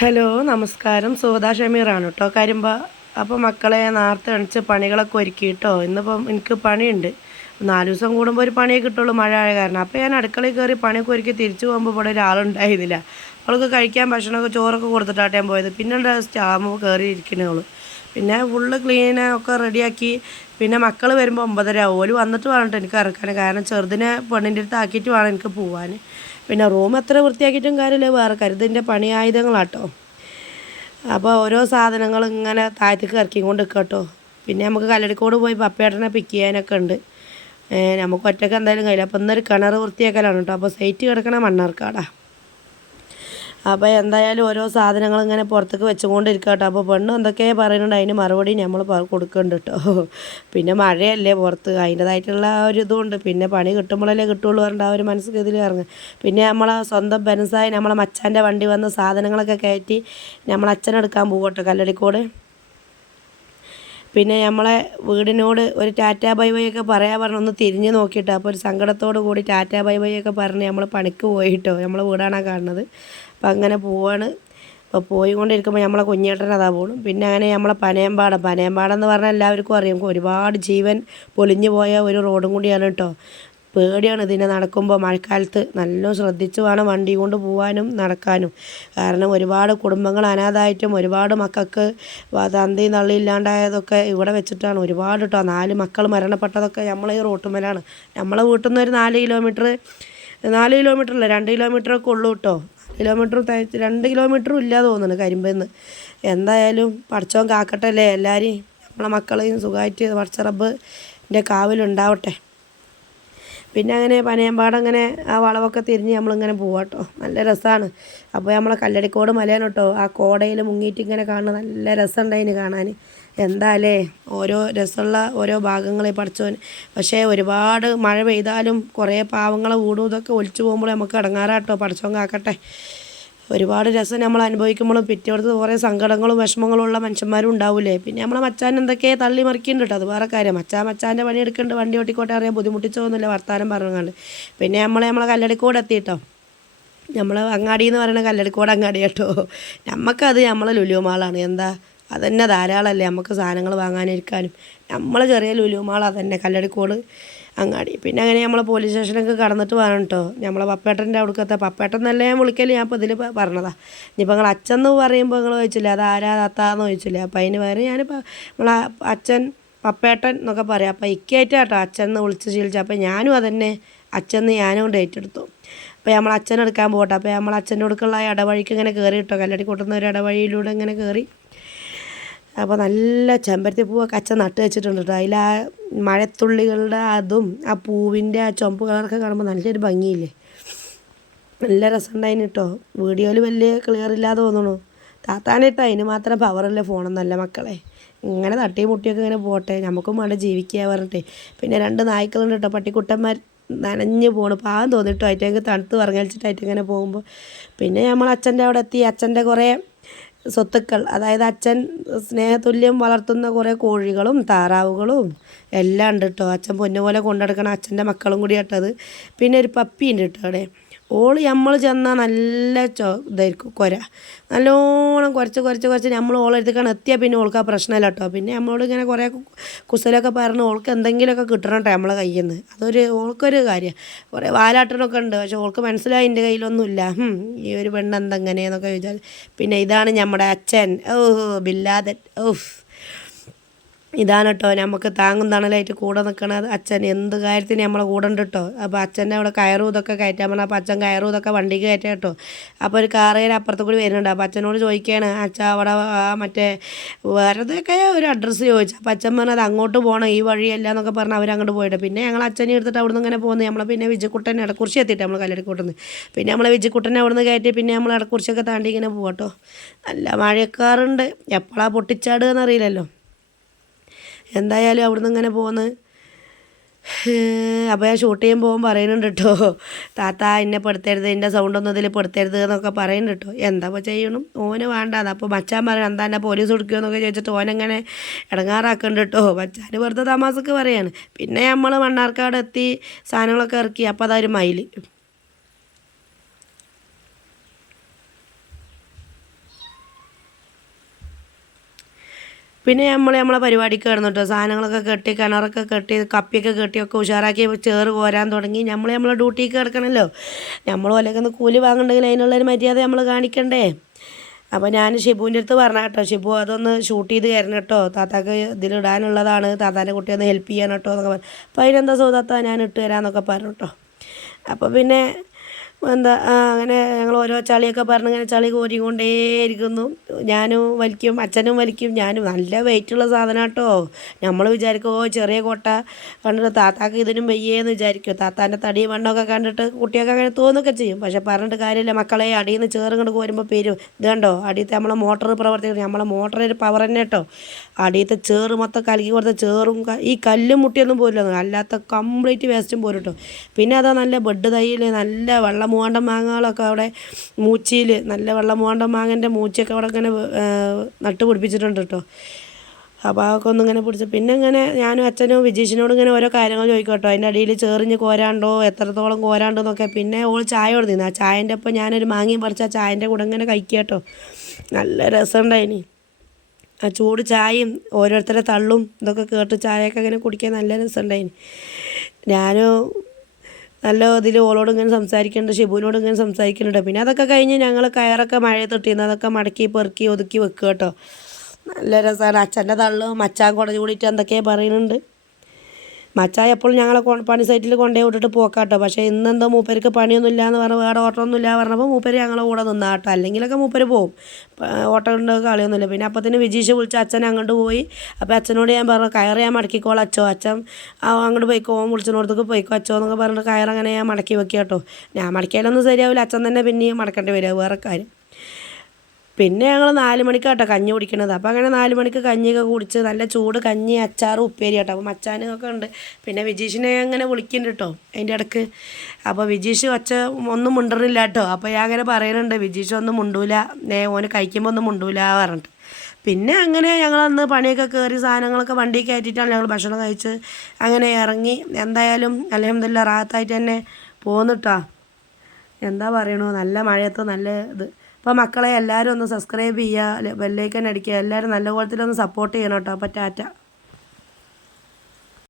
Hello നമസ്കാരം, സുഹൃത ഷമീറാണ് കേട്ടോ കരിമ്പ. അപ്പോൾ മക്കളെ നേരത്തെ എണിച്ച് പണികളൊക്കെ ഒരുക്കി കേട്ടോ. ഇന്നിപ്പം എനിക്ക് പണിയുണ്ട്. 4 ദിവസം കൂടുമ്പോൾ ഒരു പണിയെ കിട്ടുള്ളൂ, മഴ ആയ കാരണം. അപ്പോൾ ഞാൻ അടുക്കളയിൽ കയറി പണിയൊക്കെ ഒരുക്കി തിരിച്ചു പോകുമ്പോൾ ഇവിടെ ഒരാളുണ്ടായിരുന്നില്ല. അവൾക്ക് കഴിക്കാൻ ഭക്ഷണമൊക്കെ ചോറൊക്കെ കൊടുത്തിട്ടാണ് ഞാൻ പോയത്. പിന്നെ സ്റ്റാമ്പ് കയറി ഇരിക്കണവള്. പിന്നെ ഫുള്ള് ക്ലീനൊക്കെ റെഡിയാക്കി. പിന്നെ മക്കൾ വരുമ്പോൾ 9:30 ആവും. ഓല് വന്നിട്ട് വേണം എനിക്ക് ഇറക്കാൻ. കാരണം ചെറുതിനെ പെണ്ണിൻ്റെ അടുത്ത് ആക്കിയിട്ട് വേണം എനിക്ക് പോവാൻ. പിന്നെ റൂം എത്ര വൃത്തിയാക്കിയിട്ടും കാര്യമില്ല, വേറെ കരുതിൻ്റെ പണി ആയുധങ്ങളാട്ടോ. അപ്പോൾ ഓരോ സാധനങ്ങൾ ഇങ്ങനെ താഴത്തേക്ക് ഇറക്കിക്കൊണ്ട് നിൽക്കട്ടോ. പിന്നെ നമുക്ക് കല്ലടിക്കോട് പോയി പപ്പേട്ടനെ പിക്ക് ചെയ്യാനൊക്കെ ഉണ്ട്. നമുക്ക് ഒറ്റയ്ക്ക് എന്തായാലും കഴിയില്ല. അപ്പോൾ ഇന്നൊരു കിണർ വൃത്തിയാക്കലാണ് കേട്ടോ. അപ്പോൾ സൈറ്റ് കിടക്കണ മണ്ണാർക്കാടാ. അപ്പോൾ എന്തായാലും ഓരോ സാധനങ്ങൾ ഇങ്ങനെ പുറത്തേക്ക് വെച്ചുകൊണ്ടിരിക്കുക കേട്ടോ. അപ്പോൾ പെണ്ണ് എന്തൊക്കെ പറയുന്നുണ്ട്, അതിന് മറുപടി നമ്മൾ കൊടുക്കുന്നുണ്ട് കേട്ടോ. പിന്നെ മഴയല്ലേ പുറത്ത്, അതിൻ്റേതായിട്ടുള്ള ഒരു ഇതുകൊണ്ട്. പിന്നെ പണി കിട്ടുമ്പോഴല്ലേ കിട്ടുള്ളൂ പറഞ്ഞിട്ട് ആ ഒരു മനസ്സിൽ ഇതിൽ ഇറങ്ങും. പിന്നെ നമ്മളെ സ്വന്തം ബെൻസായി നമ്മളെ മച്ചാൻ്റെ വണ്ടി വന്ന് സാധനങ്ങളൊക്കെ കയറ്റി നമ്മളച്ഛനെടുക്കാൻ പോകും കേട്ടോ കല്ലടിക്കോട്. പിന്നെ നമ്മളെ വീടിനോട് ഒരു ടാറ്റാ ബൈ ബൈ ഒക്കെ പറയാൻ പറഞ്ഞു, ഒന്ന് തിരിഞ്ഞ് നോക്കിയിട്ട്. അപ്പോൾ ഒരു സങ്കടത്തോടു കൂടി ടാറ്റാ ബൈ ബൈ ഒക്കെ പറഞ്ഞ് നമ്മൾ പണിക്ക് പോയിട്ടോ. നമ്മളെ വീടാണ് കാണുന്നത്. അപ്പം അങ്ങനെ പോവാണ്. അപ്പോൾ പോയിക്കൊണ്ടിരിക്കുമ്പോൾ നമ്മളെ കുഞ്ഞേട്ടൻ അതാ പോകണം. പിന്നെ അങ്ങനെ നമ്മളെ പനയമ്പാടം എന്ന് പറഞ്ഞാൽ എല്ലാവർക്കും അറിയാം, ഒരുപാട് ജീവൻ പൊലിഞ്ഞു പോയ ഒരു റോഡും കൂടിയാണ് കേട്ടോ. പേടിയാണ് ഇതിനെ നടക്കുമ്പോൾ. മഴക്കാലത്ത് നല്ല ശ്രദ്ധിച്ച് വേണം വണ്ടി കൊണ്ട് പോകാനും നടക്കാനും. കാരണം ഒരുപാട് കുടുംബങ്ങൾ അനാഥമായിട്ടും ഒരുപാട് മക്കൾക്ക് തന്തയും തള്ളി ഇല്ലാണ്ടായതൊക്കെ ഇവിടെ വെച്ചിട്ടാണ്. ഒരുപാട് കേട്ടോ. 4 മക്കൾ മരണപ്പെട്ടതൊക്കെ നമ്മളെ ഈ റോട്ടുമേലാണ്. നമ്മളെ വീട്ടിൽ നിന്ന് ഒരു 4 കിലോമീറ്റർ 4 കിലോമീറ്ററല്ല 2 കിലോമീറ്ററൊക്കെ ഉള്ളൂ കേട്ടോ. 2 കിലോമീറ്ററും ഇല്ല തോന്നുന്നു കരിമ്പെന്ന്. എന്തായാലും പടച്ചോൻ കാക്കട്ടല്ലേ എല്ലാവരെയും, നമ്മളെ മക്കളെയും സുഖമായിട്ട് പടച്ച റബ്ബിൻ്റെ കാവലുണ്ടാവട്ടെ. പിന്നെ അങ്ങനെ പനയമ്പാടം അങ്ങനെ ആ വളവൊക്കെ തിരിഞ്ഞ് നമ്മളിങ്ങനെ പോവാട്ടോ. നല്ല രസമാണ്. അപ്പോൾ നമ്മളെ കല്ലടിക്കോട് മലയാണ് കേട്ടോ. ആ കോടയിൽ മുങ്ങിയിട്ട് ഇങ്ങനെ കാണുന്നത് നല്ല രസമുണ്ടായിന് കാണാൻ. എന്തായാലേ ഓരോ രസമുള്ള ഓരോ ഭാഗങ്ങളെ പഠിച്ചോൻ. പക്ഷേ ഒരുപാട് മഴ പെയ്താലും കുറേ പാവങ്ങളെ വീടും ഇതൊക്കെ ഒലിച്ചു പോകുമ്പോൾ നമുക്ക് ഇടങ്ങാറാട്ടോ. പഠിച്ചോൻ കാക്കട്ടെ. ഒരുപാട് രസം നമ്മൾ അനുഭവിക്കുമ്പോഴും പിറ്റേടത്ത് കുറേ സങ്കടങ്ങളും വിഷമങ്ങളും ഉള്ള മനുഷ്യന്മാരും ഉണ്ടാവില്ലേ. പിന്നെ നമ്മളെ മച്ചാൻ എന്തൊക്കെ തള്ളി മറിക്കുന്നുണ്ട് കേട്ടോ. അത് വേറെ കാര്യം. മച്ചാൻ്റെ പണി എടുക്കുന്നുണ്ട്, വണ്ടി ഓട്ടിക്കോട്ടെ അറിയാൻ ബുദ്ധിമുട്ടിച്ചോന്നില്ല, വർത്താനം പറഞ്ഞുകൊണ്ട്. പിന്നെ നമ്മളെ കല്ലടിക്കോട് എത്തിയിട്ടോ. നമ്മൾ അങ്ങാടി എന്ന് പറയുന്ന കല്ലടിക്കോട് അങ്ങാടി കേട്ടോ. നമുക്കത് നമ്മളെ ലുലു മാളാണ്. എന്താ അതന്നെ ധാരാളമല്ലേ നമുക്ക് സാധനങ്ങൾ വാങ്ങാനിരിക്കാനും. നമ്മളെ ചെറിയ ലുലു മാൾ അതന്നെ കല്ലടിക്കോട് അങ്ങാടി. പിന്നെ അങ്ങനെ നമ്മളെ പോലീസ് സ്റ്റേഷനൊക്കെ കടന്നിട്ട് വേണം കേട്ടോ. നമ്മളെ പപ്പേട്ടൻ്റെ അവിടുക്കത്തെ പപ്പേട്ടൻ എന്നല്ലേ ഞാൻ വിളിക്കല്. ഞാൻ ഇപ്പോൾ ഇതിൽ പറഞ്ഞതാ. ഇനിയിപ്പോൾ നിങ്ങൾ അച്ഛൻ എന്ന് പറയുമ്പോൾ നിങ്ങൾ ചോദിച്ചില്ലേ അത് ആരാ തത്താന്ന് ചോദിച്ചില്ലേ. അപ്പോൾ അതിന് പകരം ഞാനിപ്പോൾ നമ്മളെ അച്ഛൻ പപ്പേട്ടൻ എന്നൊക്കെ പറയാം. അപ്പോൾ ഇക്കായിട്ടാട്ടോ അച്ഛൻ എന്ന് വിളിച്ച് ശീലിച്ചു. അപ്പോൾ ഞാനും അതന്നെ അച്ഛൻ ഞാനും കൊണ്ട് ഏറ്റെടുത്തു. അപ്പോൾ നമ്മൾ അച്ഛനെടുക്കാൻ പോകട്ടെ. അപ്പോൾ നമ്മൾ അച്ഛൻ്റെ അടുക്കുള്ള ആ ഇടവഴിക്ക് ഇങ്ങനെ കയറി കേട്ടോ. കല്ലടി കൂട്ടുന്ന ഒരു ഇടവഴിയിലൂടെ ഇങ്ങനെ കയറി. അപ്പോൾ നല്ല ചെമ്പരത്തി പൂവൊക്കെ അച്ഛൻ നട്ട് വെച്ചിട്ടുണ്ട് കേട്ടോ. അതിൽ ആ മഴത്തുള്ളികളുടെ അതും ആ പൂവിൻ്റെ ആ ചുവപ്പ് കളറൊക്കെ കാണുമ്പോൾ നല്ലൊരു ഭംഗിയില്ലേ. നല്ല രസമുണ്ടായിന് കേട്ടോ. വീഡിയോയിൽ വലിയ ക്ലിയർ ഇല്ലാതെ തോന്നണു. താത്താനിട്ടോ അതിന് മാത്രം പവറല്ലേ ഫോണെന്നല്ല മക്കളെ. ഇങ്ങനെ തട്ടിയും മുട്ടിയൊക്കെ ഇങ്ങനെ പോട്ടെ, നമുക്കും വേണ്ട ജീവിക്കുക പറഞ്ഞിട്ടേ. പിന്നെ 2 നായ്ക്കളുണ്ട് കേട്ടോ, പട്ടിക്കുട്ടന്മാർ. നനഞ്ഞ് പോകണം, പാവം തോന്നിട്ടോ. ആയിട്ടേക്ക് തണുത്ത് പറഞ്ഞിട്ടായിട്ട് ഇങ്ങനെ പോകുമ്പോൾ. പിന്നെ നമ്മൾ അച്ഛൻ്റെ അവിടെ എത്തി. അച്ഛൻ്റെ കുറേ സ്വത്തുക്കൾ, അതായത് അച്ഛൻ സ്നേഹതുല്യം വളർത്തുന്ന കുറേ കോഴികളും താറാവുകളും എല്ലാം ഉണ്ട് കേട്ടോ. അച്ഛൻ പൊന്നുപോലെ കൊണ്ടെടുക്കണം. അച്ഛൻ്റെ മക്കളും കൂടി കേട്ടത്. പിന്നെ ഒരു പപ്പി ഉണ്ട് കേട്ടോ അവിടെ. ഓൾ നമ്മൾ ചെന്നാൽ നല്ല ഇതായിരിക്കും കുര. നല്ലോണം കുറച്ച് നമ്മൾ ഓളെടുത്തേക്കാണ് എത്തിയാൽ പിന്നെ ഓൾക്ക് ആ പ്രശ്നമില്ല കേട്ടോ. പിന്നെ നമ്മളോട് ഇങ്ങനെ കുറേ കുസലൊക്കെ പറഞ്ഞ് ഓൾക്ക് എന്തെങ്കിലുമൊക്കെ കിട്ടണം കേട്ടോ നമ്മളെ കയ്യിൽ നിന്ന്. ഓൾക്കൊരു കാര്യമാണ്. കുറേ വാലാട്ടനൊക്കെ ഉണ്ട്. പക്ഷെ ഓൾക്ക് മനസ്സിലായി എൻ്റെ കയ്യിലൊന്നുമില്ല. ഈ ഒരു പെണ്ണെന്തെങ്ങനെയെന്നൊക്കെ വിചാരിച്ചു. പിന്നെ ഇതാണ് നമ്മുടെ അച്ഛൻ. ബില്ലാദൻ. ഇതാണ് കേട്ടോ നമുക്ക് താങ്ങും തണലായിട്ട് കൂടെ നിൽക്കണത് അച്ഛൻ. എന്ത് കാര്യത്തിന് നമ്മളെ കൂടെ ഉണ്ട് കേട്ടോ. അപ്പോൾ അച്ഛൻ്റെ അവിടെ കയറും ഇതൊക്കെ കയറ്റാൻ പറഞ്ഞാൽ അപ്പോൾ അച്ഛൻ കയറും ഇതൊക്കെ വണ്ടിക്ക് കയറ്റാം കേട്ടോ. അപ്പോൾ ഒരു കാറേൽ അപ്പുറത്ത് കൂടി വരുന്നുണ്ട്. അപ്പോൾ അച്ഛനോട് ചോദിക്കുകയാണ്, അച്ഛൻ അവിടെ മറ്റേ വേറെതൊക്കെ ഒരു അഡ്രസ്സ് ചോദിച്ചു. അപ്പോൾ അച്ഛൻ പറഞ്ഞത് അങ്ങോട്ട് പോകണം, ഈ വഴിയല്ല എന്നൊക്കെ പറഞ്ഞ് അവരങ്ങോട്ട് പോയിട്ട്. പിന്നെ ഞങ്ങൾ അച്ഛനെ എടുത്തിട്ട് അവിടെ നിന്ന് ഇങ്ങനെ പോകുന്നത്. നമ്മളെ പിന്നെ വിജയക്കുട്ടൻ ഇടക്കുറിശി എത്തിയിട്ട് നമ്മൾ കല്ലടിക്കൂട്ടുന്നത്. പിന്നെ നമ്മളെ വിജയക്കുട്ടനെ അവിടെ നിന്ന് കയറ്റി പിന്നെ നമ്മൾ ഇടക്കുറിശൊക്കെ താണ്ടി ഇങ്ങനെ പോകട്ടോ. നല്ല മഴക്കാറുണ്ട്, എപ്പോഴാണ് പൊട്ടിച്ചാടുക എന്നറിയില്ലല്ലോ. എന്തായാലും അവിടുന്ന് ഇങ്ങനെ പോന്ന്. അപ്പോൾ ഞാൻ ഷൂട്ട് ചെയ്യാൻ പോകുമ്പോൾ പറയുന്നുണ്ട് കേട്ടോ, താത്ത എന്നെ പെടുത്തരുത്, എൻ്റെ സൗണ്ടൊന്നും ഇതിൽ പെടുത്തരുത് എന്നൊക്കെ പറയുന്നുണ്ട് കേട്ടോ. എന്താ ഇപ്പോൾ ചെയ്യണം, ഓന് വേണ്ടാന്ന്. അപ്പോൾ മച്ചാൻ പറയണം എന്താ എന്നെ പോലീസ് കൊടുക്കുമോ എന്നൊക്കെ ചോദിച്ചിട്ട് ഓനെങ്ങനെ ഇടങ്ങാറാക്കുന്നുണ്ട് കേട്ടോ. മച്ചാൻ വെറുതെ തമാസക്ക് പറയാണ്. പിന്നെ നമ്മൾ മണ്ണാർക്കാട് എത്തി സാധനങ്ങളൊക്കെ ഇറക്കി. അപ്പോൾ അതൊരു മയിൽ പിന്നെ നമ്മളെ പരിപാടിക്ക് കിടന്നു കേട്ടോ. സാധനങ്ങളൊക്കെ കെട്ടി കിണറൊക്കെ കെട്ടി കപ്പിയൊക്കെ കെട്ടിയൊക്കെ ഉഷാറാക്കി ചേറ് കോരാൻ തുടങ്ങി. നമ്മളെ ഡ്യൂട്ടിക്ക് കിടക്കണമല്ലോ. നമ്മൾ ഒലക്കൊന്ന് കൂലി വാങ്ങണ്ടെങ്കിൽ അതിനുള്ളൊരു മര്യാദ നമ്മൾ കാണിക്കണ്ടേ. അപ്പോൾ ഞാൻ ഷിബുവിൻ്റെ അടുത്ത് പറഞ്ഞ കേട്ടോ, ഷിബു അതൊന്ന് ഷൂട്ട് ചെയ്ത് തരണം കേട്ടോ, താത്താക്ക് ഇതിലിടാനുള്ളതാണ്, താത്താൻ്റെ കുട്ടി ഒന്ന് ഹെൽപ്പ് ചെയ്യണം കേട്ടോ എന്നൊക്കെ പറഞ്ഞു. അപ്പോൾ അതിനെന്താ താത്ത ഞാൻ ഇട്ട് തരാമെന്നൊക്കെ പറഞ്ഞു കേട്ടോ. അപ്പോൾ പിന്നെ അങ്ങനെ ഞങ്ങൾ ഓരോ ചളിയൊക്കെ പറഞ്ഞ് ഇങ്ങനെ ചളി കോരിക്കൊണ്ടേയിരിക്കുന്നു. ഞാനും വലിക്കും, അച്ഛനും വലിക്കും, ഞാനും. നല്ല വെയിറ്റുള്ള സാധനം കേട്ടോ. നമ്മൾ വിചാരിക്കും ചെറിയ കൊട്ട കണ്ടിട്ട് താത്താക്ക് ഇതിനും വയ്യേന്ന് വിചാരിക്കും. താത്താൻ്റെ തടി വണ്ണമൊക്കെ കണ്ടിട്ട് കുട്ടിയൊക്കെ അങ്ങനെ തോന്നുകയൊക്കെ ചെയ്യും. പക്ഷെ പറഞ്ഞിട്ട് കാര്യമില്ല മക്കളെ. അടിയിൽ നിന്ന് ചേറും കൊണ്ട് കോരുമ്പോൾ പേരും ഇത് കണ്ടോ, അടിയത്തെ നമ്മളെ മോട്ടർ പ്രവർത്തിക്കുന്നത്. നമ്മളെ മോട്ടറിൻ്റെ പവർ തന്നെ കേട്ടോ. അടിയത്തെ ചേറ് മൊത്തം കലക്കി കൊടുത്ത ചേറും ഈ കല്ലും മുട്ടിയൊന്നും പോരില്ല, അല്ലാത്ത കംപ്ലീറ്റ് വേസ്റ്റും പോരും കേട്ടോ. പിന്നെ അതാ നല്ല ബെഡ് തൈയിൽ നല്ല വെള്ളം മൂവാണ്ടൻ മാങ്ങകളൊക്കെ അവിടെ മൂച്ചിയിൽ നല്ല വെള്ളം മൂവാണ്ടൻ മാങ്ങൻ്റെ മൂച്ചയൊക്കെ അവിടെ ഇങ്ങനെ നട്ട് പിടിപ്പിച്ചിട്ടുണ്ട് കേട്ടോ. അപ്പോൾ അതൊക്കെ ഒന്നിങ്ങനെ പിടിച്ച് പിന്നെ ഇങ്ങനെ ഞാനും അച്ഛനും വിജീഷിനോട് ഇങ്ങനെ ഓരോ കാര്യങ്ങൾ ചോദിക്കും കേട്ടോ. അതിൻ്റെ അടിയിൽ ചേറിഞ്ഞ് കോരാണ്ടോ, എത്രത്തോളം കോരാണ്ടോ എന്നൊക്കെ. പിന്നെ ഓൾ ചായ കൊടുത്തിരുന്നു. ആ ചായൻ്റെ ഒപ്പം ഞാനൊരു മാങ്ങയും പറിച്ച് ആ ചായൻ്റെ കൂടെ ഇങ്ങനെ കഴിക്കുക കേട്ടോ. നല്ല രസമുണ്ടായിനി ആ ചൂട് ചായയും ഓരോരുത്തരെ തള്ളും ഇതൊക്കെ കേട്ട് ചായയൊക്കെ ഇങ്ങനെ കുടിക്കാൻ നല്ല രസമുണ്ടായിനി. ഞാനും നല്ല ഇതിൽ ഓളോട് ഇങ്ങനെ സംസാരിക്കുന്നുണ്ട്, ഷിബുവിനോട് ഇങ്ങനെ സംസാരിക്കുന്നുണ്ട്. പിന്നെ അതൊക്കെ കഴിഞ്ഞ് ഞങ്ങൾ കയറൊക്കെ മഴയത്ത് ഇട്ടിരുന്നു, അതൊക്കെ മടക്കി പെറുക്കി ഒതുക്കി വെക്കുക കേട്ടോ. നല്ല രസമാണ്. അച്ഛൻ്റെ തള്ളും മച്ചാൻ കുടഞ്ഞു കൂടിയിട്ട് എന്തൊക്കെയാണ് പറയുന്നുണ്ട്. മച്ചാൻ എപ്പോഴും ഞങ്ങളെ പണി സൈറ്റിൽ കൊണ്ടുപോയി വിട്ടിട്ട് പോക്കാട്ടോ. പക്ഷേ ഇന്നെന്തോ മൂപ്പർക്ക് പണിയൊന്നും ഇല്ലയെന്ന് പറഞ്ഞ് വേറെ ഓട്ടമൊന്നും ഇല്ല പറഞ്ഞപ്പോൾ മൂപ്പര് ഞങ്ങളെ കൂടെ നിന്നാട്ടോ. അല്ലെങ്കിലൊക്കെ മൂപ്പര് പോവും, ഓട്ടം ഉണ്ട് കളിയൊന്നുമില്ല. പിന്നെ അപ്പത്തിന് വിജീഷ് വിളിച്ച് അച്ഛൻ അങ്ങോട്ട് പോയി. അപ്പോൾ അച്ഛനോട് ഞാൻ പറഞ്ഞു കയറ് ഞാൻ മടക്കിക്കോളാം അച്ഛൻ അങ്ങോട്ട് പോയിക്കോ, വിളിച്ചിനോടത്തേക്ക് പോയിക്കോ അച്ഛോ എന്നൊക്കെ പറഞ്ഞിട്ട് കയറങ്ങനെ ഞാൻ മടക്കി വെക്കുക കേട്ടോ. ഞാൻ മടക്കിയാലൊന്നും ശരിയാവില്ല, അച്ഛൻ തന്നെ പിന്നെയും മടക്കേണ്ടി വരിക, വേറെ കാര്യം. പിന്നെ ഞങ്ങൾ 4 മണിക്കാട്ടോ കഞ്ഞി കുടിക്കണത്. അപ്പോൾ അങ്ങനെ 4 മണിക്ക് കഞ്ഞിയൊക്കെ കുടിച്ച് നല്ല ചൂട് കഞ്ഞി അച്ചാറും ഉപ്പേരി കേട്ടോ. അപ്പോൾ മച്ചാനൊക്കെ ഉണ്ട്. പിന്നെ വിജീഷിനെ അങ്ങനെ വിളിക്കുന്നുണ്ട് കേട്ടോ അതിൻ്റെ ഇടയ്ക്ക്. അപ്പോൾ വിജീഷ് ഒന്നും മുണ്ടറില്ല കേട്ടോ. അപ്പോൾ ഞാൻ അങ്ങനെ പറയുന്നുണ്ട് വിജീഷ് ഒന്നും മുണ്ടൂല, ഓന് കഴിക്കുമ്പോൾ ഒന്നും മുണ്ടൂല പറഞ്ഞിട്ട്. പിന്നെ അങ്ങനെ ഞങ്ങളന്ന് പണിയൊക്കെ കയറി സാധനങ്ങളൊക്കെ വണ്ടി കയറ്റിയിട്ടാണ് ഞങ്ങൾ ഭക്ഷണം കഴിച്ച് അങ്ങനെ ഇറങ്ങി. എന്തായാലും അൽഹംദുലില്ലാ റാഹത്തായിട്ട് തന്നെ പോന്നിട്ടാ. എന്താ പറയണു, നല്ല മഴയത്ത് നല്ല ഇത്. അപ്പോൾ മക്കളെ എല്ലാവരും ഒന്ന് സബ്സ്ക്രൈബ് ചെയ്യുക, ബെല്ലൈക്കൻ അടിക്കുക, എല്ലാവരും നല്ല കോലത്തിലൊന്ന് സപ്പോർട്ട് ചെയ്യണം കേട്ടോ. അപ്പോൾ ടാറ്റ.